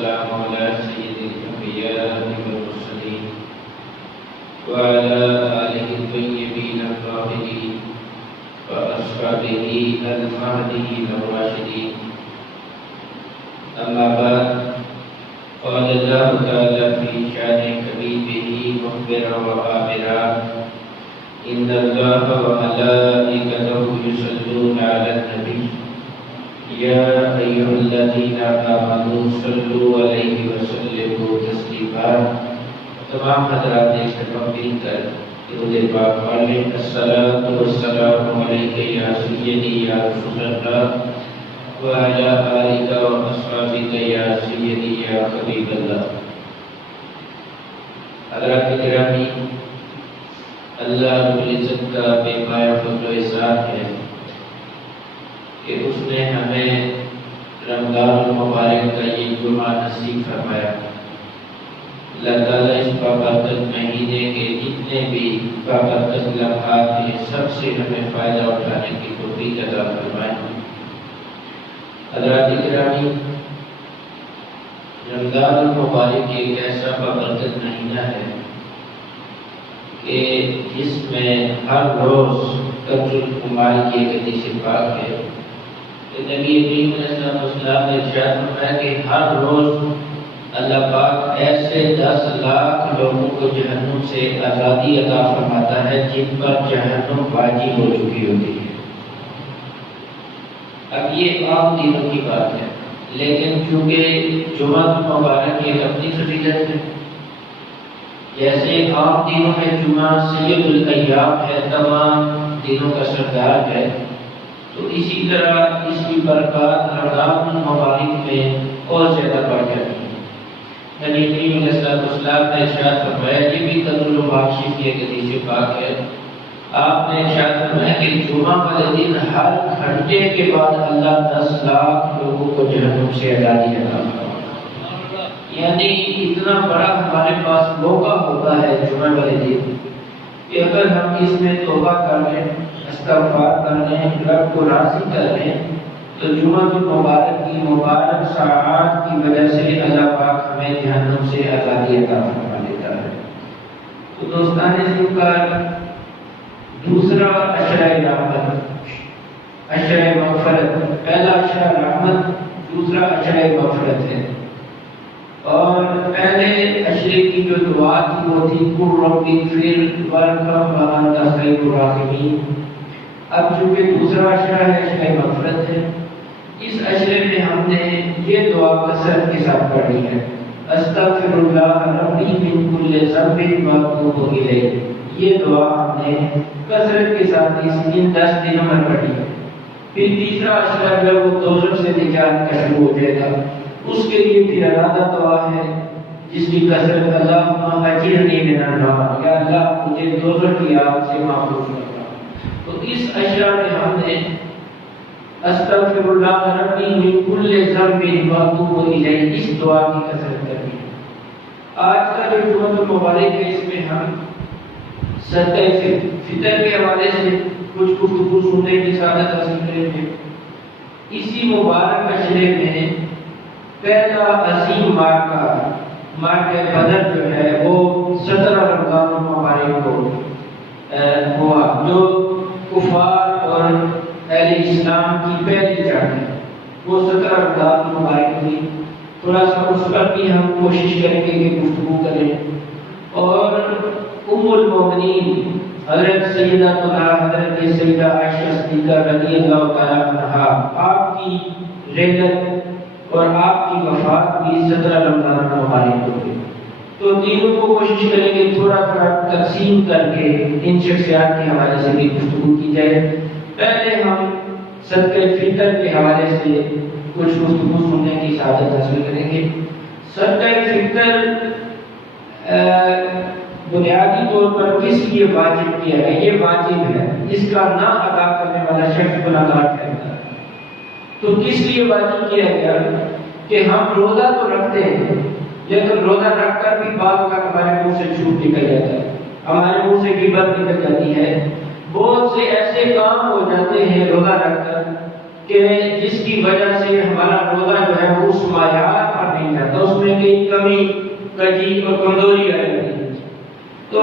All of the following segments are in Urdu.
والسلام على سيد الأنبياء والمرسلين وعلى آله الطيبين الطاهرين وأصحابه المهديين الراشدين. أما بعد، قال الله تعالى في شأن حبيبه مخبرا وآمرا: إن الله وملائكته يصلون على النبي يا أيها الذين آمنوا صلوا عليه وسلموا تسليما. تمام حضرات ایک مرتبہ مل کر درود پاک پڑھیں: الصلاۃ والسلام علیک یا سیدی یا رسول اللہ وعلی آلک واصحابک یا سیدی یا حبیب اللہ. حضرات گرامی، اللہ رب العزت کا بے پایا فضل و احسان ہے کہ اس نے ہمیں رمضان المبارک کا یہ جمعہ نصیب فرمایا. اللہ تعالیٰ اس بابرکت مہینے کے جتنے بھی بابرکت لمحات ہیں سب سے ہمیں فائدہ اٹھانے کی توفیق عطا فرمائے. حضرات گرامی، رمضان المبارک ایک ایسا بابرکت مہینہ ہے کہ جس میں ہر روز کنز العمال کی ایک حدیث پاک ہے کہ نبی کریم علیہ السلام نے ارشاد فرمایا کہ ہر روز اللہ پاک ایسے 10 لاکھ لوگوں کو جہنم سے آزادی عطا فرماتا ہے جن پر جہنم واجب ہو چکی ہوتی ہے. اب یہ عام دنوں کی بات ہے، لیکن چونکہ جمعہ مبارک کی اپنی فضیلت ہے، جیسے عام دنوں میں جمعہ سید الایام ہے، تمام دنوں کا سردار ہے، تو اسی طرح اس کی برکات رمضان مبارک میں اور زیادہ بڑھ جاتی ہے. نبی کریم علیہ السلام نے ارشاد فرمایا، یہ بھی کنز العمال شریف کی ایک حدیث پاک ہے، آپ نے ارشاد فرمایا کہ جمعہ والے دن ہر گھنٹے کے بعد اللہ 10 لاکھ لوگوں کو جہنم سے آزادی عطا فرماتا ہے. یعنی اتنا بڑا ہمارے پاس موقع ہوتا ہے جمعہ والے دن کہ اگر ہم اس میں توبہ کر لیں، استغفار کر لیں، رب کو راضی کر لیں، تو جمعہ مبارک کی مبارک ساعات کی وجہ سے اللہ پاک ہمیں جہنم سے آزادی عطا فرما دیتا ہے. تو دوستان اسلام کا دوسرا عشرہ رحمت، عشرہ مغفرت، پہلا عشرہ رحمت، دوسرا عشرہ مغفرت ہے. اور پہلے عشرے کی جو دعا تھی وہ تھی قل رب اغفر وارحم وانت خیر الراحمین. اب چونکہ دوسرا عشرہ ہے، عشرہ مغفرت ہے، اس عشرے میں ہم نے یہ دعا کثرت کے ساتھ پڑھی ہے: استغفر اللہ ربی من کل ذنب واتوب الیہ. یہ دعا ہم نے کثرت کے ساتھ ان 10 دنوں میں پڑھی ہے. پھر تیسرا عشرہ جو وہ دوزخ سے نجات کا شروع ہو جائے گا، اس کے لیے پھر ارادہ دعا ہے جس کی کثرت اللہم اجرنی من النار، یا اللہ مجھے دوزخ کی آگ سے محفوظ رکھنا. تو اس عشرہ میں ہم نے استغفر اللہ ربی من کل ذنب واتوب الیہ اس دعا کی کثرت کرنی ہے. آج کا جو جمعہ المبارک ہے اس میں ہم صدقہ فطر کے حوالے سے کچھ گفتگو سننے کی سعادت حاصل کریں گے. اسی مبارک عشرے میں پہلا عظیم مارکہ بدر جو ہے وہ 17 رمضان المبارک کو ہوا، جو کفار اور اہل اسلام کی پہلی جنگ ہے، وہ 17 رمضان المبارک ہوئی. تھوڑا سا اس پر بھی ہم کوشش کریں گے کہ گفتگو کریں. اور ام المومنین حضرت سیدہ عائشہ صدیقہ رضی اللہ تعالیٰ عنہا، آپ کی ولادت اور آپ کی وفات بھی 17 رمضان المبارک کو ہوئی. تو تینوں کو کوشش کریں گے تھوڑا تقسیم کر کے ان شخصیات کے حوالے سے بھی گفتگو کی جائے. پہلے ہم صدقہ فطر کے حوالے سے کچھ گفتگو سننے کی سعادت حاصل کریں گے. صدقہ فطر بنیادی طور پر کس لیے واجب کیا ہے؟ یہ واجب ہے، اس کا نہ ادا کرنے والا شخص گناہگار ٹھہرتا ہے. تو کس لیے واجب کیا گیا کہ ہم روزہ تو رکھتے ہیں، لیکن روزہ رکھ کر بھی بعض اوقات ہمارے منہ سے جھوٹ نکل جاتا ہے، ہمارے منہ سے غیبت نکل جاتی ہے، بہت سے ایسے کام ہو جاتے ہیں روزہ رکھ کر کہ جس کی وجہ سے ہمارا روزہ جو ہے وہ اس معیار پر نہیں جاتا، اس کہیں کمی کجی اور کمزوری آ جاتی ہے۔ تو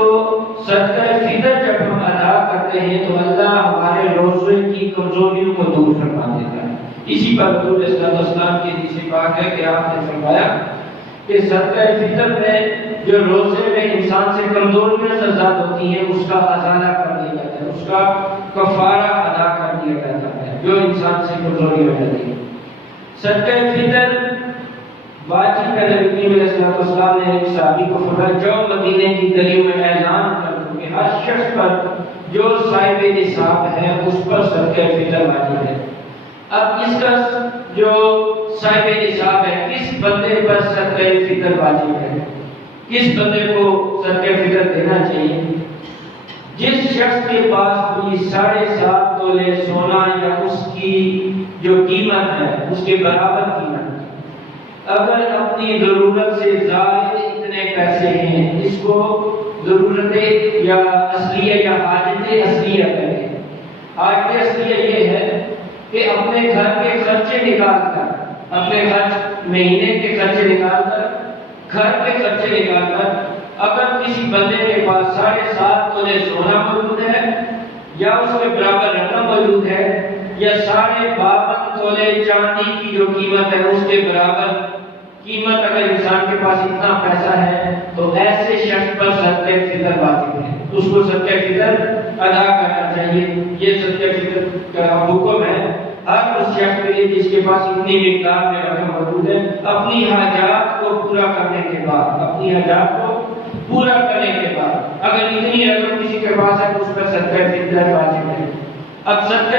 صدقہ فطر جب ہم ادا کرتے ہیں تو اللہ ہمارے روزے کی کمزوریوں کو دور فرما دیتا ہے۔ اسی پر حضور صلی اللہ علیہ وسلم کی حدیث پاک ہے کہ آپ نے فرمایا کہ صدقہ فطر میں جو روزے میں انسان سے کمزوریاں زیادہ ہوتی ہیں اس کا ازالہ کر دیا جاتا ہے، اس کا کفارہ ادا کر دیا جاتا ہے جو انسان سے کمزوری ہو جاتی ہے۔ صدقہ فطر واجب ہے۔ نبی علیہ الصلوۃ والسلام نے ایک صحابی کو فرمایا جو مدینے کی گلیوں میں اعلان کر دو کہ ہر شخص پر جو صاحب نصاب ہے اس پر صدقہ فطر واجب ہے۔ اب اس کا جو صاحب نصاب ہے کس بندے پر صدقہ فطر واجب ہے، کس بندے کو صدقہ فطر دینا چاہیے؟ جس شخص کے پاس بھی 7.5 تولے سونا یا اس کی جو قیمت ہے اس کے برابر قیمت، اگر اپنی ضرورت سے زائد اتنے پیسے ہیں، اس کو ضرورت یا اصلیہ یا حاجت اصلیہ کہتے ہیں۔ حاجت اصلیہ یہ ہے کہ اپنے گھر کے خرچے نکال کر، اپنے خرچ مہینے کے خرچے نکال کر، گھر کے خرچے نکال کر، اگر کسی بندے کے پاس 7.5 تولے سونا موجود ہے یا اس کے برابر رقم موجود ہے یا 52 تولے چاندی کی جو قیمت ہے اس کے برابر قیمت اگر انسان کے پاس اتنا پیسہ ہے تو ایسے شخص پر صدقہ فطر واجب ہے، اس کو صدقہ فطر ادا کرنا چاہیے۔ یہ صدقہ فطر کا حکم ہے ہر اس شخص کے لیے جس کے پاس اتنی مقدار میں رقم موجود ہے، اپنی حاجات کو پورا کرنے کے بعد، اپنی حاجات کو پورا کرنے کے بعد اگر اتنی رقم کسی کے پاس ہے تو اس پر صدقہ فطر واجب ہے۔ اب صدقہ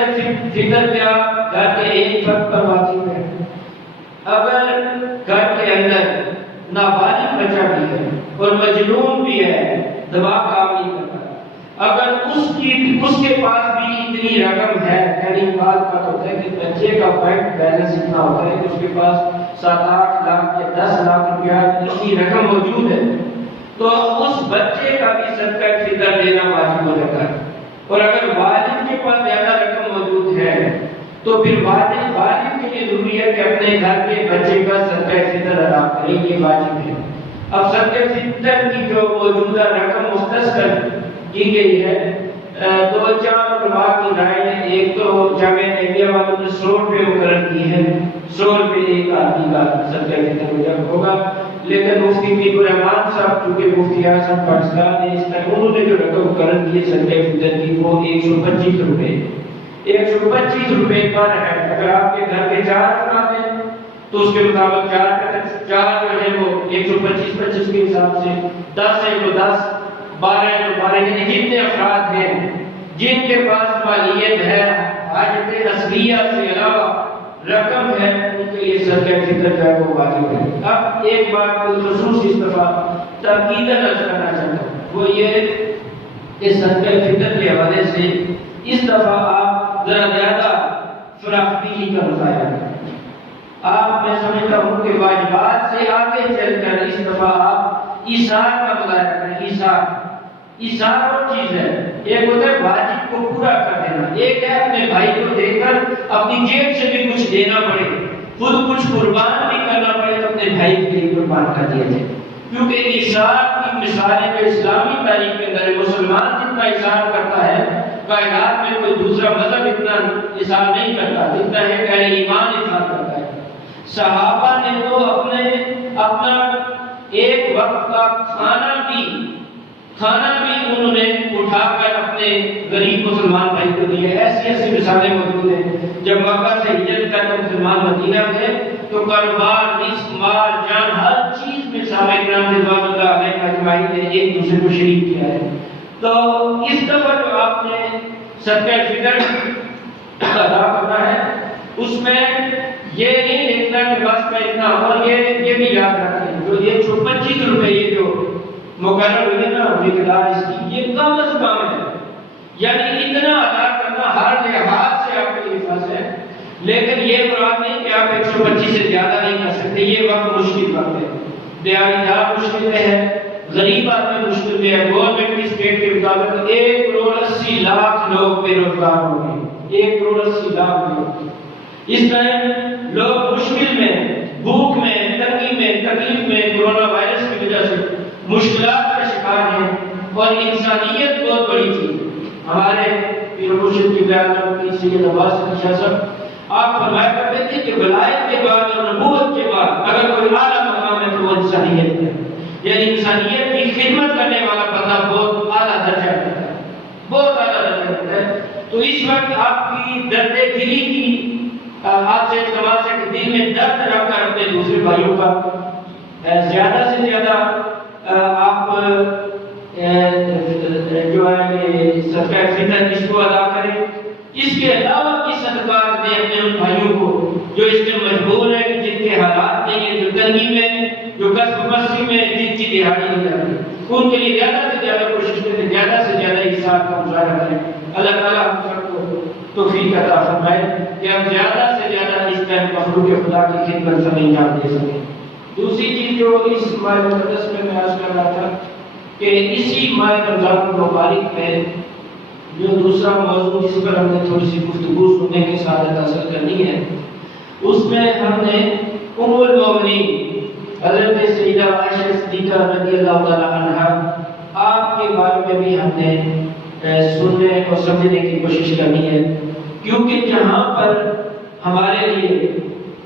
فطر کیا گھر کے ایک فرد پر واجب ہے؟ اگر گھر کے اندر نابالغ بچہ بھی ہے اور مجنون بھی ہے، دماغ کام نہیں کرتا، اگر اس کے پاس بھی اتنی رقم ہے، یعنی بات کا ہوتا ہے کہ بچے کا بینک بیلنس اتنا ہوتا ہے کہ اس کے پاس 7-8 لاکھ یا 10 لاکھ روپیہ اتنی رقم موجود ہے، تو اس بچے کا بھی صدقہ فطر دینا واجب ہو جاتا ہے۔ اور اگر والد کے پاس زیادہ رقم موجود ہے تو پھر والد کے لیے ضروری ہے کہ اپنے گھر کے بچے کا صدقہ فطر ادا کرے، یہ واجب ہے۔ اب صدقہ فطر کی جو موجودہ رقم مختص کر کی گئی ہے، 2-4 علماء کی رائے ہے۔ ایک تو جامعہ نبویہ والوں نے 100 روپے مقرر کی ہے، 100 روپے ایک آدمی کا صدقہ فطر ہوگا، لیکن مفتی میر الرحمان صاحب چونکہ مفتی اعظم پاکستان نے اس طرح انہوں نے جو رقم مقرر کی ہے صدقہ فطر کی وہ 125 روپے 125 روپے پر ہے۔ اگر آپ کے گھر کے 4 افراد ہیں تو اس کے مطابق 4 جو ہے وہ 125 کے حساب سے، 10 ہے تو 10، 12 ہے تو 12، یعنی جتنے افراد ہیں جن کے پاس مالیت ہے، حاجت اصلیہ سے علاوہ رقم ہے، ان کے لیے صدقہ فطر جو ہے وہ واجب ہے۔ اب ایک بات بالخصوص اس دفعہ تاکید عرض کرنا چاہتا ہوں، وہ یہ کہ صدقہ فطر کے حوالے سے اس دفعہ آپ ذرا زیادہ فراخی کا مظاہرہ کریں۔ آپ میں سمجھتا ہوں کہ واجبات سے آگے چل کر اس دفعہ آپ ایثار کا مظاہرہ کریں۔ ایثار اور چیز ہے، ایک ہوتا ہے واجب کو پورا کر دینا، ایک ہے اپنے بھائی کو دے کر اپنی جیب سے بھی کچھ دینا پڑے، خود کچھ قربان بھی کرنا پڑے تو اپنے بھائی کے لیے قربان کر دیا جائے۔ کیونکہ ایثار کی مثالیں جو اسلامی تاریخ کے اندر مسلمان جتنا ایثار کرتا ہے کائنات میں کوئی دوسرا مذہب اتنا ایثار نہیں کرتا جتنا ہے کہ اہل ایمان ایثار کرتا ہے۔ صحابہ نے تو اپنا ایک وقت کا کھانا بھی انہوں نے اٹھا کر اپنے غریب مسلمان بھائی کو دیا۔ ایسی مثالیں موجود ہیں۔ جب مکہ سے ہجرت کر کے مسلمان مدینہ گئے تو کاروبار، رزق، مال، جان، ہر چیز میں صحابہ کرام رضوان اللہ علیہم اجمعین نے ایک دوسرے کو شریک کیا ہے۔ تو اس دفعہ جو آپ نے صدقہ فطر ادا کرنا ہے اس میں یہ نہیں دیکھنا کہ بس کا اتنا، اور یہ بھی یاد رکھیں جو یہ 25 روپے یہ جو مقرر ہوئی ہے نا مقدار اس کی، یہ کم از کم ہے، یعنی اتنا ادا کرنا ہر لحاظ سے آپ کے لیے فرض ہے، لیکن یہ مراد نہیں کہ آپ 125 سے زیادہ نہیں کر سکتے۔ یہ وقت مشکل وقت ہے، دیہاتی دار مشکل میں ہے، غریب آدمی مشکل میں ہے۔ گورنمنٹ کی اسٹیٹ کے مطابق 1,80,00,000 لوگ بے روزگار ہوں گے، 1,80,00,000 لوگ۔ اس طرح لوگ مشکل میں، بھوک میں، تنگی میں، تکلیف میں، مشکلات کا شکار ہیں، اور انسانیت بہت بڑی چیز ہے۔ ہمارے پیر مرشد کی بیان کی سید عباس علی شاہ صاحب آپ فرمایا کرتے تھے کہ ولایت کے بعد اور نبوت کے بعد اگر کوئی اعلیٰ مقام ہے تو وہ انسانیت ہے، یعنی انسانیت کی خدمت کرنے والا بندہ بہت اعلیٰ درجہ رکھتا ہے، بہت اعلیٰ درجہ رکھتا ہے۔ تو اس وقت آپ کی درد دلی کی آپ سے التماس ہے کہ دل میں درد رکھ کر اپنے دوسرے بھائیوں کا زیادہ سے زیادہ آپ جو ہے یہ صدقہ فطر اس کو ادا کریں۔ اس کے علاوہ کی صدقات دیں اپنے ان بھائیوں کو جو اس میں مجبور ہیں، جن کے حالات نہیں ہیں، جو تنگی میں، جو کسب بستی میں، جن کی دہاڑی نہیں جاتی، ان کے لیے زیادہ سے زیادہ کوشش کریں، زیادہ سے زیادہ احسان کا مظاہرہ کریں۔ اللہ تعالیٰ ہم سب کو توفیق عطا فرمائے کہ ہم زیادہ سے زیادہ اس ٹائم مخلوق خدا کی خدمت سے انجام دے سکیں۔ دوسری چیز جو اس ماہ مقدس میں عرض کر رہا تھا کہ اسی ماہ رمضان المبارک میں جو دوسرا موضوع جس پر ہم نے تھوڑی سی گفتگو سننے کی سعادت حاصل کرنی ہے، اس میں ہم نے ام المومنین حضرت سیدہ عائشہ صدیقہ رضی اللہ تعالی عنہا آپ کے بارے میں بھی ہم نے سننے اور سمجھنے کی کوشش کرنی ہے، کیونکہ جہاں پر ہمارے لیے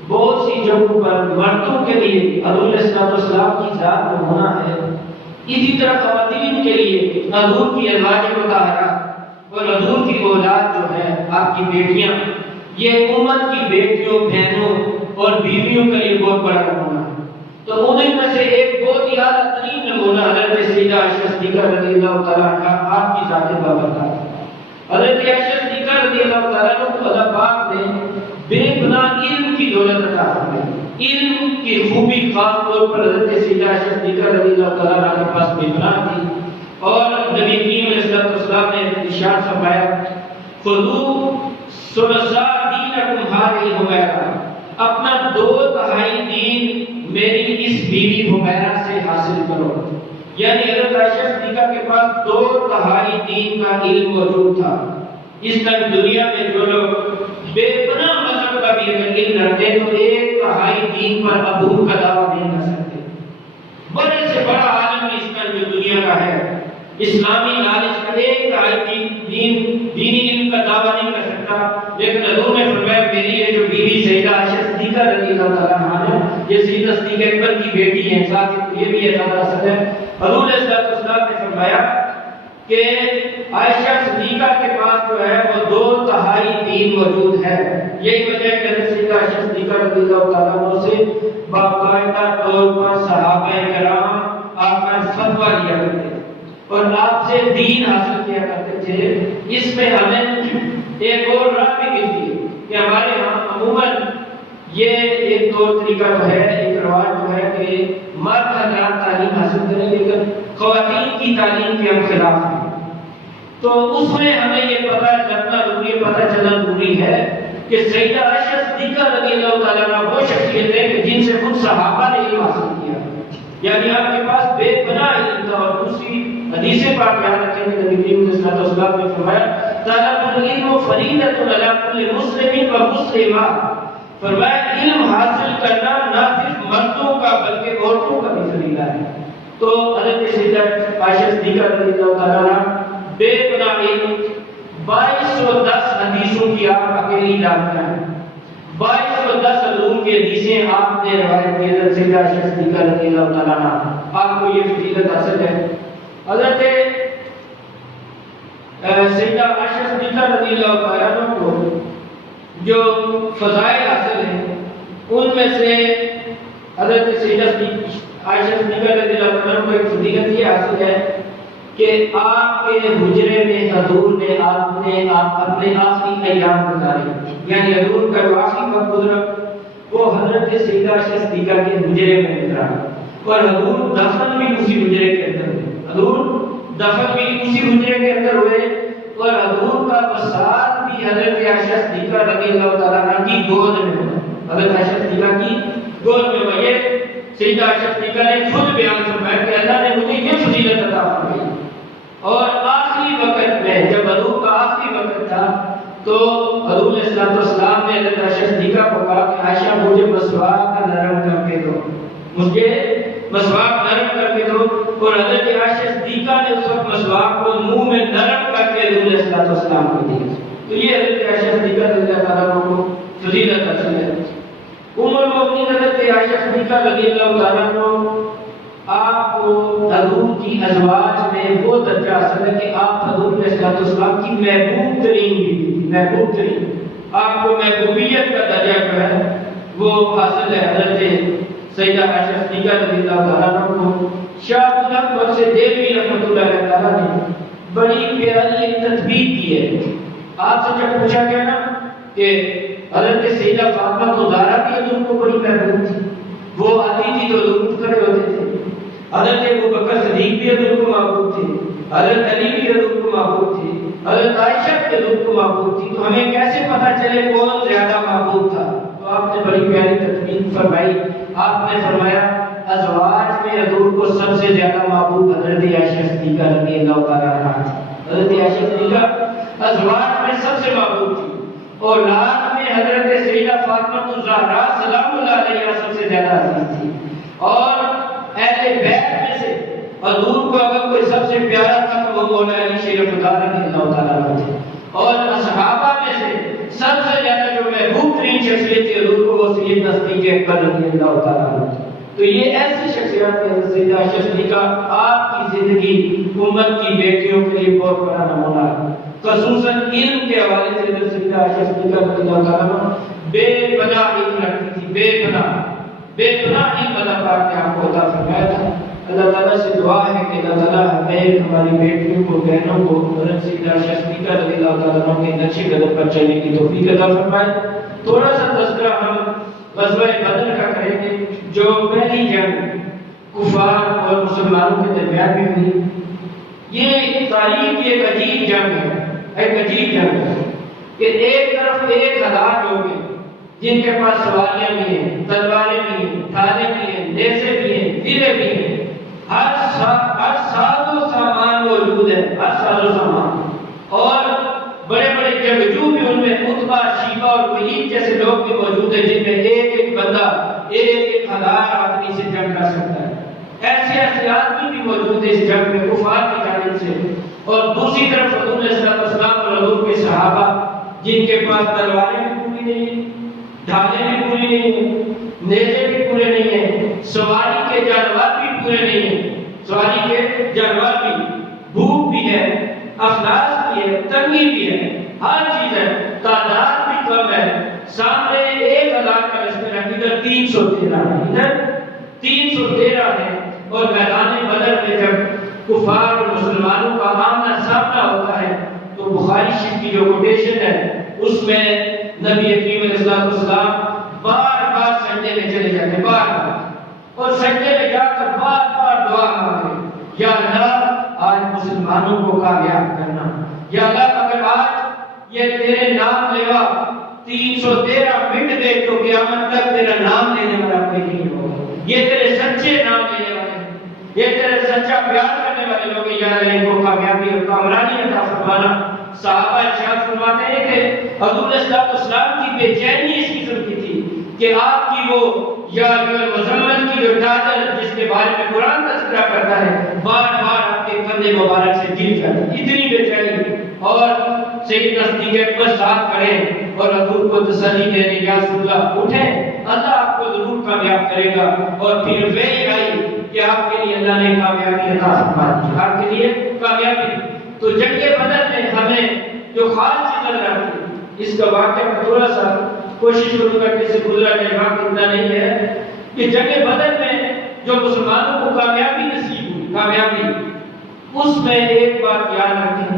بہت سی جگہوں پر مردوں کے لیے حضور علیہ السلام کی ذات میں ہونا ہے، اسی طرح خواتین کے لیے حضور کی ازواج مطہرہ اور حضور کی اولاد جو ہے آپ کی بیٹیاں، یہ امت کی بیٹیوں، بہنوں اور بیویوں کے لیے بہت بڑا نمونہ ہے۔ تو انہیں میں سے ایک بہت ہی اعلیٰ ترین نمونہ حضرت سیدہ عائشہ صدیقہ رضی اللہ تعالیٰ عنہ آپ کی ذات بابرکات ہے۔ حضرت عائشہ صدیقہ رضی اللہ تعالیٰ عنہ کو اللہ پاک نے بے پناہ علم کی دولت عطا فرمائی، علم کی خوبی خاص طور پر حضرت سیدہ عائشہ صدیقہ رضی اللہ تعالیٰ عنہ کے پاس بے پناہ تھی، اور نبی کریم علیہ السلام نے ارشاد فرمایا خذوا ثلثا دینکم ہذہ حمیرہ، اپنا 2/3 دین میری اس بیوی حمیرہ سے حاصل کرو۔ یعنی حضرت عائشہ صدیقہ کے پاس 2/3 دین کا علم موجود تھا۔ اس طرح دنیا میں جو لوگ بے پناہ مذہب کا بھی اگر علم رکھتے تو 1/3 دین پر عبور کا دعویٰ نہیں کر سکتے۔ بڑے سے بڑا عالم اس طرح جو دنیا کا ہے، اسلامی نالج کا 1/3 دینی علم کا دعویٰ نہیں کر سکتا، لیکن حضور نے فرمایا میری یہ جو بیوی سیدہ عائشہ صدیقہ رضی اللہ تعالیٰ عنہا ہے، یہ سیدہ صدیقہ اکبر کی بیٹی ہے، ساتھ یہ بھی اعزاز حاصل ہے۔ حضور علیہ السلام نے فرمایا کہ عائشہ صدیقہ کے پاس جو ہے وہ 2/3 دین موجود ہے۔ یہی وجہ ہے کہ حضرت سیدہ عائشہ صدیقہ رضی اللہ تعالیٰ عنہ سے باقاعدہ طور پر صحابہ کرام آپ کا فتویٰ لیا کرتے تھے اور آپ سے دین حاصل کیا کرتے تھے۔ اس میں ہمیں ایک اور راہ بھی ملتی ہے کہ ہمارے ہاں عموماً یہ ایک طور طریقہ جو ہے، ایک رواج جو ہے کہ مرد حضرات تعلیم حاصل کریں لیکن خواتین کی تعلیم کے ہم خلاف ہیں۔ تو اس میں ہمیں یہ پتہ چلنا ضروری ہے، پتہ چلنا ضروری ہے کہ سیدہ عائشہ صدیقہ رضی اللہ تعالیٰ عنہ وہ شخصیت ہے کہ جن سے خود صحابہ نے علم حاصل کیا، یعنی آپ کے پاس بے پناہ علم تھا۔ اور دوسری حدیث پاک یاد رکھیں کہ نبی کریم صلی اللہ علیہ وسلم نے فرمایا طلب العلم فریضۃ علی کل مسلم و مسلمہ، فرمایا علم حاصل کرنا نہ صرف مردوں کا بلکہ عورتوں کا بھی فریضہ ہے۔ تو حضرت سیدہ عائشہ صدیقہ رضی اللہ تعالیٰ عنہ بے پناہ علم، 2210 حدیثوں کی آپ اکیلی جانتے ہیں، 2210 علوم کی حدیثیں آپ نے روایت کی حضرت سیدہ عائشہ صدیقہ رضی اللہ تعالیٰ عنہ، آپ کو یہ فضیلت حاصل ہے۔ حضرت سیدہ عائشہ صدیقہ رضی اللہ تعالیٰ عنہ کو جو فضائل حاصل ہیں ان میں سے حضرت سیدہ عائشہ صدیقہ رضی اللہ تعالیٰ عنہ کو ایک فضیلت یہ حاصل ہے کہ آپ کے حجرے میں حضور نے اپنے آخری ایام گزارے، یعنی حضور کا جو آخری وقت گزرا وہ حضرت سیدہ عائشہ صدیقہ کے حجرے میں گزرا، اور حضور دفن بھی اسی حجرے کے اندر ہوئے، حضور دفن بھی اسی حجرے کے اندر ہوئے، اور حضور کا وصال بھی حضرت عائشہ صدیقہ رضی اللہ تعالیٰ عنہ کی گود میں ہوا، حضرت عائشہ صدیقہ کی گود میں ہوا۔ یہ سیدہ عائشہ صدیقہ نے خود بیان فرمایا کہ اللہ نے مجھے یہ فضیلت عطا فرمائی، اور آخری وقت میں جب حضور کا آخری وقت تھا تو حضور علیہ السلام نے حضرت عائشہ صدیقہ کو کہا کہ عائشہ مجھے مسواک کا نرم کر کے دو، مجھے مسواک نرم کر کے دو، اور حضرت عائشہ صدیقہ نے اس وقت مسواک کو منہ میں نرم کر کے حضور علیہ السلام کو دیا۔ تو یہ حضرت عائشہ صدیقہ رضی اللہ تعالیٰ عنہ کو فضیلت حاصل ہے۔ ام المؤمنین حضرت عائشہ صدیقہ رضی اللہ تعالیٰ عنہ، آپ کو حضور کی ازواج میں وہ درجہ حاصل ہے کہ آپ حضور علیہ السلام کی محبوب ترین بیوی تھی، محبوب ترین، آپ کو محبوبیت کا درجہ جو ہے وہ حاصل ہے حضرت سیدہ عائشہ صدیقہ رضی اللہ تعالیٰ عنہ کو۔ شاہ عبد الحق بخش دہلوی رحمۃ اللہ تعالیٰ نے بڑی پیاری ایک تدبیر کی ہے۔ آپ سے جب پوچھا گیا نا کہ حضرت سیدہ فاطمہ زہرا بھی حضور کو بڑی محبوب تھی، وہ آتی تھی تو حضور کھڑے ہوتے تھے، حضرت ابوبکر صدیق بھی حضور کو محبوب تھے، حضرت علی بھی حضور کو محبوب تھے، حضرت عائشہ بھی حضور کو محبوب تھی، تو ہمیں کیسے پتہ چلے کون زیادہ محبوب تھا؟ تو آپ نے بڑی پیاری تدبیر فرمائی۔ آپ نے فرمایا ازواج میں حضور کو سب سے زیادہ محبوب حضرت عائشہ صدیقہ رضی اللہ تعالیٰ عنہا، حضرت عائشہ صدیقہ ازواج میں سب سے محبوب تھی، اور اولاد میں حضرت سیدہ فاطمہ زہرا سلام اللہ علیہا سب سے زیادہ عزیز تھی، اور اہل بیت میں سے حضور کو اگر کوئی سب سے پیارا تھا تو وہ مولا علی شیر خدا رضی اللہ تعالیٰ عنہ تھے، اور اصحابہ میں سے سب سے زیادہ جو محبوب ترین شخصیت تھی حضور کو وہ سیدنا صدیق اکبر رضی اللہ تعالیٰ عنہ تھے۔ تو یہ ایسی شخصیات ہیں سیدہ عائشہ صدیقہ، آپ کی زندگی امت کی بیٹیوں کے لیے بہت بڑا نمونہ ہے، خصوصاً علم کے حوالے سے سیدہ عائشہ صدیقہ رضی اللہ تعالیٰ عنہ بے پناہ علم رکھتی تھی، بے پناہ علم اللہ پاک نے آپ کو عطا فرمایا تھا۔ اللہ تعالیٰ سے دعا ہے کہ اللہ تعالیٰ ہمیں ہماری بیٹیوں کو، بہنوں کو حضرت سیدہ عائشہ صدیقہ رضی اللہ تعالیٰ عنہ کے نقش قدم پر چلنے کی توفیق عطا فرمائے۔ تھوڑا سا تذکرہ ہم غزوہ بدر کا کریں گے، جو پہلی جنگ کفار اور مسلمانوں کے درمیان میں ہوئی۔ یہ تاریخ کی ایک عجیب جنگ ہے کہ ایک طرف ایک ہزار لوگ ہیں جن کے پاس سواریاں بھی ہیں، تلواریں بھی ہیں، تھالے بھی ہیں، نیزے بھی ہیں، تیرے بھی ہیں، ہر ساز و سامان موجود ہے، ہر ساز و سامان، اور بڑے بڑے جنگجو بھی ان میں، عتبہ، شیبہ اور ولید جیسے لوگ بھی موجود ہیں جن میں ایک بندہ ایک ہزار آدمی سے جنگ کر سکتا ہے۔ ایسے آدمی بھی موجود ہیں اس جنگ میں کفار کی جانب سے، اور دوسری طرف حضور علیہ السلام اور حضور کے صحابہ جن کے پاس تلواریں بھی پوری نہیں ہیں، ڈھالے بھی پوری نہیں ہیں، نیزے بھی پورے نہیں ہیں، سواری کے جانور بھی پورے نہیں ہیں، سواری کے جانور بھی، بھوک بھی ہے، افلاس بھی ہے، تنگی بھی ہے، ہر چیز ہے، تعداد بھی کم ہے، سامنے 1000 کا لشکر ہے، ادھر 313 ہے، ادھر 313 ہے، اور میدان بدر میں جب کفار اور مسلمانوں کا آمنا سامنا ہوتا ہے تو بخاری شریف کی جو کوٹیشن ہے اس میں نبی کریم علیہ السلام بار بار سجدے میں چلے جاتے ہیں، اور سجدے میں جا کر بار دعا مانگتے، یا اللہ آج مسلمانوں کو کامیاب کرنا، یا اللہ اگر آج یہ تیرے نام لیوا 313 مٹ دے تو قیامت تک تیرا نام لینے والا کوئی نہیں ہوگا، یہ تیرے سچے نام لینے والے، یہ تیرے سچا پیار کرنے والے لوگ، یا اللہ ان کو کامیابی اور کامرانی عطا فرمانا۔ صحابہ ارشاد فرماتے ہیں کہ حضور علیہ السلام کی بے چینی اس قسم کی تھی کہ آپ کی وہ یا مزمل کی جو چادر جس کے بارے میں قرآن تذکرہ کرتا ہے بار آپ کے کندھے مبارک سے گر جاتی، اتنی بے چینی، اور سیدنا صدیق اکبر ساتھ کھڑے اور حضور کو تسلی دینے، یا رسول اللہ اٹھیں، اللہ آپ کو ضرور کامیاب کرے گا، اور پھر وہی آئی کہ آپ کے لیے اللہ نے کامیابی عطا فرما دی، آپ کے لیے کامیابی۔ تو جنگ بدر میں ہمیں جو خاص چیز نظر آتی ہے، اس کا واقعہ میں تھوڑا سا کوشش کروں گا کہ اسے گزرا جائے، وقت اتنا نہیں ہے، کہ جنگ بدر میں جو مسلمانوں کو کامیابی نصیب ہوئی، کامیابی، اس میں ایک بات یاد رکھیں،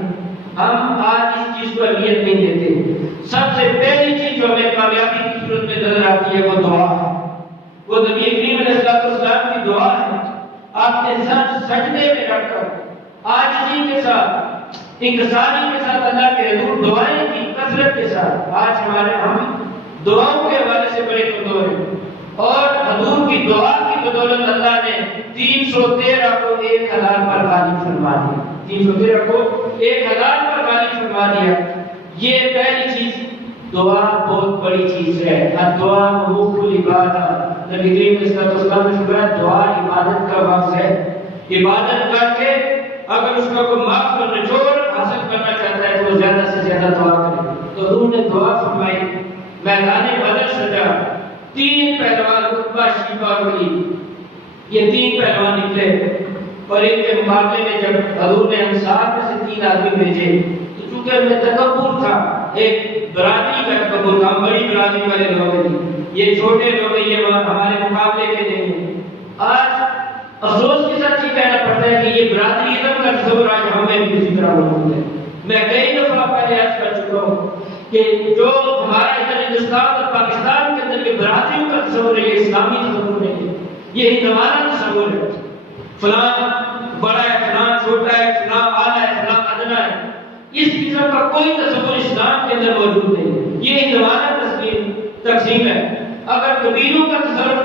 ہم آج اس چیز کو اہمیت نہیں دیتے۔ سب سے پہلی چیز جو ہمیں کامیابی کی صورت میں نظر آتی ہے وہ دعا ہے، وہ نبی کریم علیہ السلام کی دعا ہے۔ آپ نے سر سجدے میں رکھ کر عاجزی کے ساتھ، انکساری کے ساتھ اللہ کے حضور دعائیں کی کثرت کے ساتھ۔ آج ہم دعاؤں کے حوالے سے بڑے کمزور ہیں، اور حضور کی دعا کی بدولت اللہ نے 313 کو 1000 پر غالب فرما دیا، 313 کو 1000 پر غالب فرما دیا۔ یہ پہلی چیز، دعا بہت بڑی چیز ہے، دعا مخ العبادہ، نبی کریم صلی اللہ علیہ وسلم نے فرمایا دعا عبادت کا وقت ہے، عبادت کر کے اگر اس کا کوئی معاف اور نچوڑ حاصل کرنا چاہتا ہے تو وہ زیادہ سے زیادہ دعا کرے۔ تو حضور نے دعا فرمائی، میدان بدر سجا، 3 پہلوان عتبہ، شیبہ اور ولید، یہ 3 پہلوان نکلے اور ان کے مقابلے میں جب حضور نے انصار میں سے 3 آدمی بھیجے تو چونکہ ان میں تکبر تھا، ایک برادری کا تکبر تھا، بڑی برادری والے لوگ ہیں، یہ چھوٹے لوگ ہیں، یہ ہمارے مقابلے کے نہیں ہیں۔ آج افسوس کے ساتھ یہ کہنا پڑتا ہے کہ یہ برادری ادھر کا تصور آج ہمیں بھی کسی طرح موجود ہے۔ میں کئی دفعہ پہلے عرض کر چکا ہوں کہ جو ہمارا ادھر ہندوستان اور پاکستان کے اندر یہ برادریوں کا تصور ہے، یہ اسلامی تصور نہیں ہے، یہ ہندوانہ تصور ہے۔ فلاں بڑا ہے، فلاں چھوٹا ہے، فلاں اعلیٰ ہے، فلاں ادنا ہے، اس قسم کا کوئی تصور اسلام کے اندر موجود نہیں ہے، یہ ہندوانہ تقسیم ہے۔ اگر قبیلوں کا تصور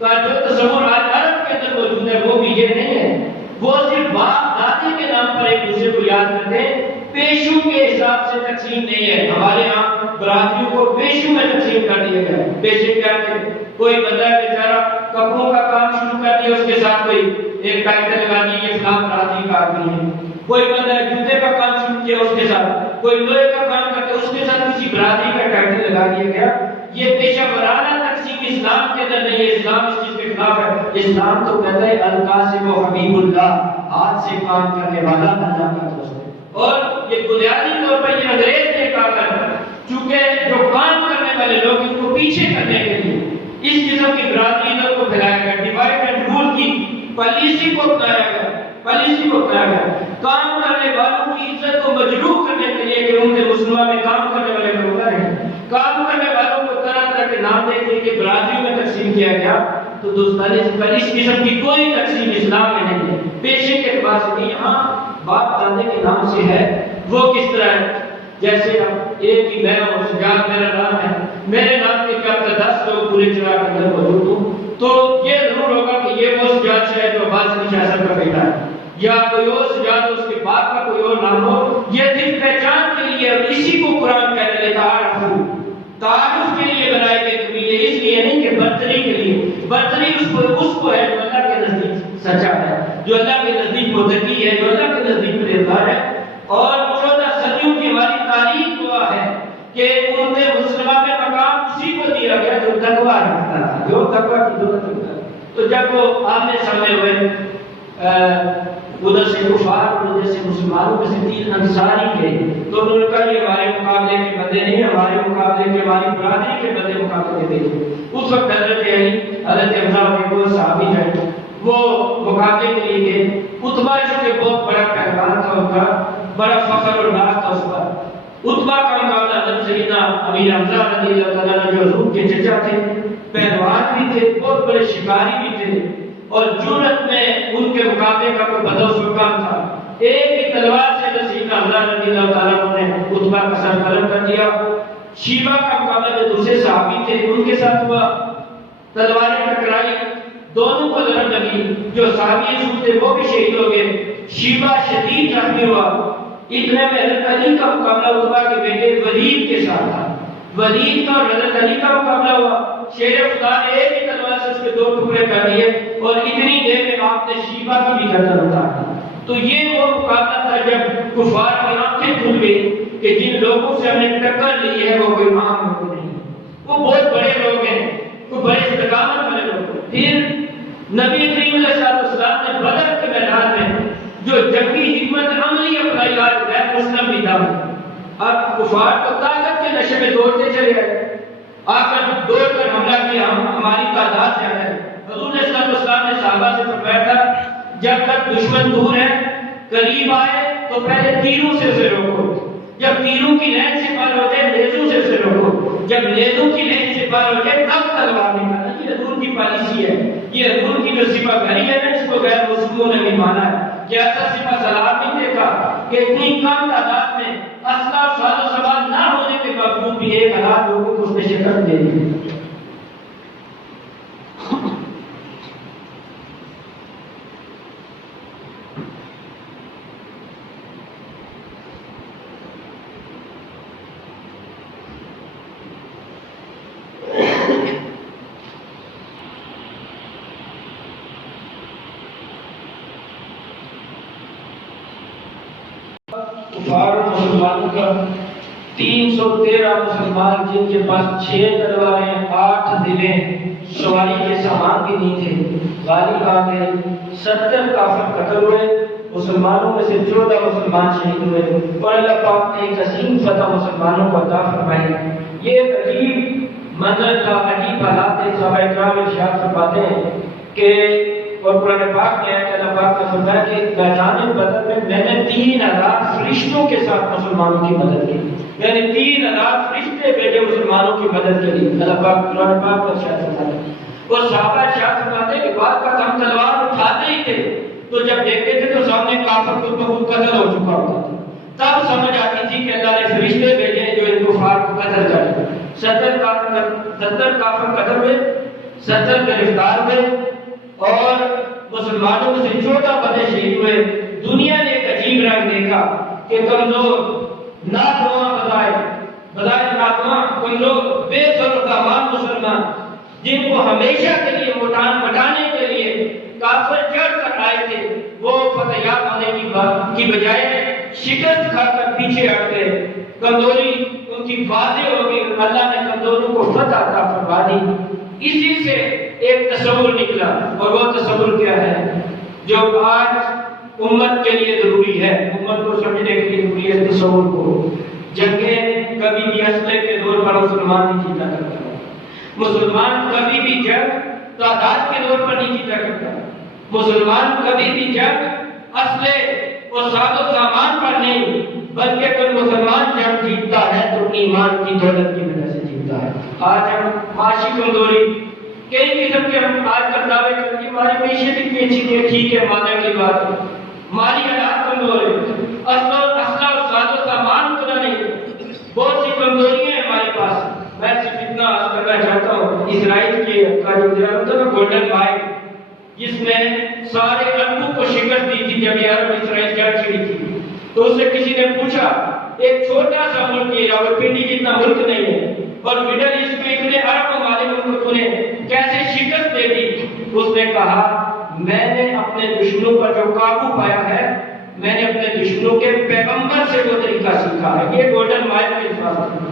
کا جو تصور آج عرب کے اندر موجود ہے وہ بھی یہ نہیں ہے، وہ صرف باپ دادے کے نام پر ایک دوسرے کو یاد کرتے ہیں، پیشوں کے حساب سے تقسیم نہیں ہے۔ ہمارے ہاں برادریوں کو پیشوں میں تقسیم کر دیا گیا ہے۔ پیشے کیا کہ کوئی بندہ بیچارہ کپڑوں کا کام شروع کر دیا، اس کے ساتھ کوئی ایک ٹائٹل لگا دی یہ فلاں برادری کا آدمی ہے، کوئی بندہ جوتے کا کام شروع کیا اس کے ساتھ، کوئی لوہے کا کام کرتا اس کے ساتھ کسی برادری کا ٹائٹل لگا دیا گیا۔ یہ پیشہ ورانہ تقسیم اسلام کے اندر نہیں ہے، اسلام اس چیز کے خلاف ہے۔ اسلام تو کہتا ہے القاسم و حبیب اللہ، ہاتھ سے کام کرنے والا اللہ کا دوست ہے۔ اور یہ بنیادی طور پر یہ انگریز نے کہا کر، چونکہ جو کام کرنے والے لوگ ان کو پیچھے کرنے کے لیے اس قسم کی برادری ادھر کو پھیلایا گیا، ڈیوائڈ اینڈ رول کی پالیسی کو اپنایا گیا، پالیسی کو اپنایا گیا، کام کرنے والوں کی عزت کو مجروح کرنے کے لیے کہ ان کے مسلمان میں کام کرنے والے لوگ ہیں، کام کرنے والوں کو طرح طرح کے نام دے کے برادریوں میں تقسیم کیا گیا۔ تو دوستانے پر اس قسم کی کوئی تقسیم اسلام میں نہیں ہے، پیشے کے اعتبار سے نہیں، ہاں باپ دادے کے نام سے ہے۔ وہ کس طرح ہے؟ جیسے اب ایک ہی میں ہوں، سجاد میرا نام ہے، میرے نام کے کیا پتہ 10 لوگ پورے چراغ کے اندر موجود ہوں تو یہ ضرور ہوگا کہ یہ وہ سجاد ہے جو عباس علی شاہ صاحب کا بیٹا ہے، یا کوئی اور سجاد اس کے باپ کا کوئی اور نام ہو، یہ دل پہچان کے لیے، اور اسی کو قرآن کہنے لے تعارف کے لیے بنائے گئے قبیلے، اس لیے نہیں کہ برتری کے لیے۔ برتری اس کو ہے جو اللہ کے نزدیک سچا ہے، جو اللہ کے نزدیک متقی ہے، جو اللہ کے نزدیک پرہیزگار ہے۔ اور 14 صدیوں کی ہماری تاریخ گواہ ہے کہ امت مسلمہ میں مقام اسی کو دیا گیا جو تقویٰ رکھتا تھا، جو تقویٰ کی ضرورت رکھتا تھا۔ تو جب وہ آمنے سامنے ہوئے ادھر سے کفار اور ادھر سے مسلمانوں میں سے 3 انصاری گئے تو انہوں نے کہا یہ ہمارے مقابلے کے بندے نہیں، ہمارے مقابلے کے، ہماری برادری کے بندے مقابلے کے تھے۔ اس وقت حضرت علی، حضرت حمزہ کے وہ صحابی ہیں، وہ مقابلے کے لیے گئے۔ عتبہ جو کہ بہت بڑا پہلوان تھا، ان کا بڑا فخر اور ناز تھا اس پر۔ عتبہ کا مقابلہ حضرت سیدنا امیر حمزہ رضی اللہ تعالیٰ عنہ جو حضور کے چچا تھے، پہلوان بھی تھے، بہت بڑے شکاری بھی تھے، اور جرأت میں ان کے مقابلے کا کوئی بدوس مقام تھا۔ ایک ہی تلوار سے سیدنا حمزہ رضی اللہ تعالیٰ عنہ نے عتبہ کا سر قلم کر دیا۔ شیبہ کا مقابلہ جو دوسرے صحابی تھے ان کے ساتھ ہوا، تلواریں ٹکرائی، دونوں کو ضرب لگی، جو صحابی رسول تھے وہ بھی شہید ہو گئے۔ شیبہ شدید زخمی ہوا۔ اتنے میں حضرت علی کا مقابلہ عتبہ کے بیٹے ولید کے ساتھ تھا۔ ولید کا اور حضرت علی کا مقابلہ ہوا۔ شیر خدا نے ایک ہی تلوار سے اس کے 2 ٹکڑے کر دیے، اور اتنی دیر میں آپ نے شیبہ کی بھی گردن اتار دی۔ تو یہ وہ مقابلہ تھا جب کفار کی آنکھیں کھل گئی کہ جن لوگوں سے ہم نے ٹکر لی ہے وہ کوئی عام لوگ نہیں، وہ بہت بڑے لوگ ہیں، وہ بڑے استقامت والے لوگ ہیں۔ پھر نبی کریم علیہ السلام نے بدر کے میدان میں جو جنگی حکمت عملی اپنائی، آج غیر مسلم بھی دام۔ اب کفار کو طاقت کے نشے میں دوڑتے چلے گئے، آ کر دوڑ کر حملہ کیا، ہماری تعداد زیادہ ہے۔ حضور صلی اللہ علیہ وسلم نے صحابہ سے فرمایا تھا جب تک دشمن دور ہے، قریب آئے تو پہلے تیروں سے اسے روکو، جب تیروں کی لین سے پار ہو جائے نیزوں سے اسے روکو، جب نیزوں کی لین سے پار ہو جائے تب تلوار نکالنا۔ یہ حضور کی پالیسی ہے، یہ حضور کی جو صفہ گھڑی ہے نا، اس کو غیر مسلموں نے بھی مانا ہے کہ ایسا صفہ سلام نہیں دیکھا کہ اتنی کم تعداد میں اسلحہ اور ساز و سامان نہ ہونے کے باوجود بھی 1,000 لوگوں کو اس نے شکست دے دی۔ کفار و مسلمانوں کا 313 مسلمان جن کے پاس 6 تلواریں 8 ضلع سواری کے سامان بھی نہیں تھے غالب آ گئے 70 کافر قتل ہوئے مسلمانوں میں سے 14 مسلمان شہید ہوئے اور اللہ پاک نے ایک عظیم فتح مسلمانوں کو عطا فرمائی یہ ایک عجیب منظر تھا عجیب حالات تھے صحابہ کرام ارشاد فرماتے ہیں کہ اور قرآن پاک میں ہے کہ اللہ پاک نے فرمایا کہ میدان بدر میں میں نے 3000 فرشتوں کے ساتھ مسلمانوں کی مدد کی یعنی 3000 فرشتے بھیجے مسلمانوں کی مدد کے لیے اللہ پاک قرآن پاک میں ارشاد فرماتے ہیں اور صحابہ ارشاد فرماتے ہیں کہ بعد کا ہم تلوار اٹھاتے ہی تھے تو جب دیکھتے تھے تو سامنے کافر خود بخود قتل ہو چکا ہوتا تھا تب سمجھ آتی تھی کہ اللہ نے فرشتے بھیجے جو ان کفار کو قتل کریں 70 کافر قتل ہوئے 70 گرفتار ہوئے اور مسلمانوں میں سے 14 بندے شہید ہوئے دنیا نے ایک عجیب رنگ دیکھا کہ کمزور ناتواں بظاہر ناتواں کمزور بے سر و سامان مسلمان جن کو ہمیشہ کے لیے مٹانے کے لیے کافر چڑھ کر آئے تھے وہ فتح یاب ہونے کی بجائے شکست کھا کر پیچھے ہٹ گئے کمزوری ان کی واضح ہو گئی اللہ نے کمزوروں کو فتح عطا فرما دی اسی سے ایک تصور نکلا اور وہ تصور کیا ہے جو آج امت کے لیے ضروری ہے امت کو سمجھنے کے لیے ضروری ہے تصور کو جنگیں کبھی بھی اسلحے کے دور پر مسلمان نہیں جیتا کرتا مسلمان کبھی بھی جنگ تعداد کے دور پر نہیں جیتا کرتا مسلمان کبھی بھی جنگ اسلحے اور ساز و سامان پر نہیں بلکہ اگر مسلمان جنگ جیتتا ہے تو ایمان کی دولت کی وجہ سے جیتتا ہے آج ہم معاشی کمزوری کئی قسم کے ہم آج کل دعوے کرتے ہیں ہماری معیشت اتنی اچھی نہیں ٹھیک ہے مانا کی بات ہے مالی حالات کمزور ہے اسلحہ اور ساز و سامان اتنا نہیں بہت سی کمزوریاں ہیں ہمارے پاس میں صرف اتنا عرض کرنا چاہتا ہوں اسرائیل کے کا جو ادارہ گولڈن مائل جس نے سارے عربوں کو شکست دی تھی جب یہ عرب اسرائیل جنگ چھڑی تھی تو اس سے کسی نے پوچھا ایک چھوٹا سا ملک ہے راولپنڈی جتنا ملک نہیں ہے اور مڈل ایسٹ میں اتنے عرب ممالک کو تھی کیسے شکست دے دی اس نے کہا میں نے اپنے دشمنوں پر جو قابو پایا ہے میں نے اپنے دشمنوں کے پیغمبر سے وہ طریقہ سیکھا ہے یہ گولڈن مائل کے الفاظ ہیں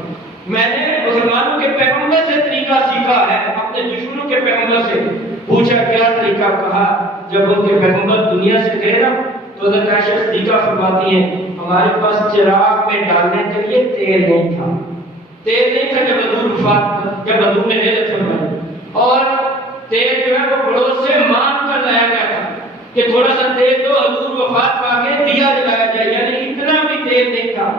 میں نے مسلمانوں کے پیغمبر سے طریقہ سیکھا ہے اپنے دشمنوں کے پیغمبر سے پوچھا کیا طریقہ کہا جب ان کے پیغمبر دنیا سے گئے نا تو حضرت عائشہ صدیقہ فرماتی ہیں ہمارے پاس چراغ میں ڈالنے کے لیے تیل نہیں تھا جب حضور نے ہجرت فرمائی اور تیل جو ہے وہ پڑوس سے مانگ کر لایا گیا تھا کہ تھوڑا سا تیل تو حضور وفات پا کے دیا جلایا جائے یعنی اتنا بھی تیل نہیں تھا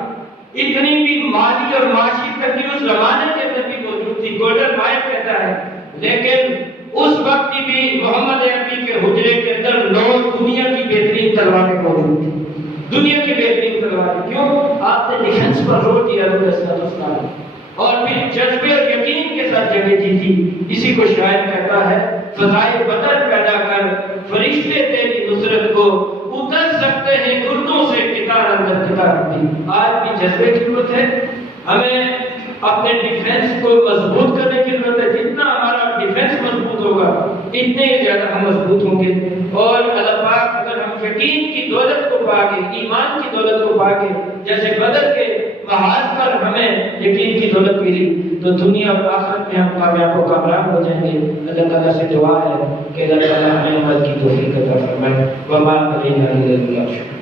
اتنی بھی مالی اور معاشی تنگی اس زمانے کے اندر بھی موجود تھی گولڈن مائل کہتا ہے لیکن اس وقت بھی محمد عربی کے حجرے کے اندر 9 دنیا کی بہترین تلواریں موجود تھیں دنیا کی بہترین تلواریں کیوں آپ نے ڈیفنس پر زور دیا رسول اور پھر جذبے اور یقین کے ساتھ جنگیں جیتی اسی کو شاعر کہتا ہے فضائے بدر پیدا کر فرشتے تیری نصرت کو اتر سکتے ہیں گردوں سے کتار اندر کتار آج بھی جذبے کی ضرورت ہے ہمیں اپنے ڈیفنس کو مضبوط کرنے کی ضرورت ہے جتنا ہمارا ڈیفنس مضبوط ہوگا اتنے ہی زیادہ ہم مضبوط ہوں گے اور اللہ پاک اگر ہم یقین کی دولت کو پا کے ایمان کی دولت کو پا کے جیسے بدر کے محاذ پر ہمیں یقین کی دولت ملی تو دنیا اور آخرت میں ہم کامیاب و کامیاب ہو جائیں گے اللہ تعالیٰ سے دعا ہے کہ اللہ تعالیٰ ہمیں عمل کی توفیق عطا فرمائے وما علینا الا البلاغ